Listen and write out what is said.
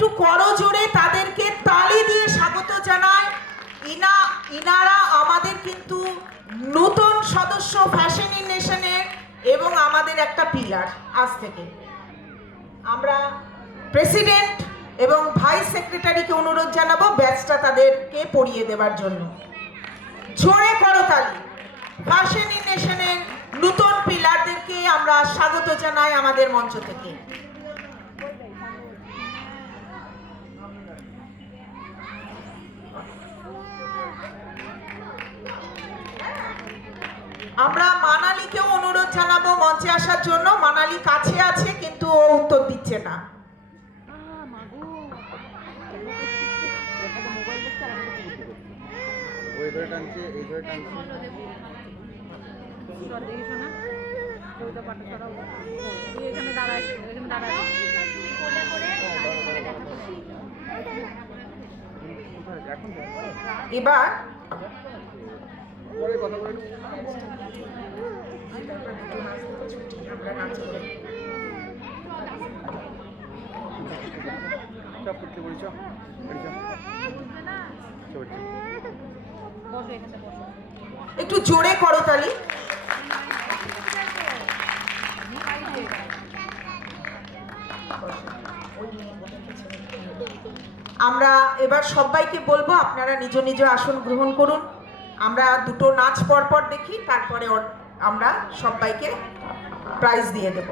একটু করজোরে তাদেরকে তালি দিয়ে স্বাগত জানাই। ইনারা আমাদের কিন্তু নতুন সদস্য ফ্যাশন ইন নেশনের এবং আমাদের একটা পিলার। আজ থেকে আমরা প্রেসিডেন্ট এবং ভাইস সেক্রেটারিকে অনুরোধ জানাবো ব্যাচটা তাদেরকে পরিয়ে দেওয়ার জন্য। জোরে করতালি। ফ্যাশন ইন নেশনের নতুন পিলারদেরকে আমরা স্বাগত জানাই আমাদের মঞ্চ থেকে। আমরা মানালিকেও অনুরোধ জানাবো মঞ্চে আসার জন্য। মানালি কাছে আছে কিন্তু ও উত্তর দিচ্ছে না। এবার একটু জোরে করতালি। আমরা এবার সবাইকে বলবো আপনারা নিজ নিজ আসন গ্রহণ করুন। আমরা দুটো নাচ পরপর দেখি, তারপরে আমরা সবাইকে প্রাইজ দিয়ে দেব।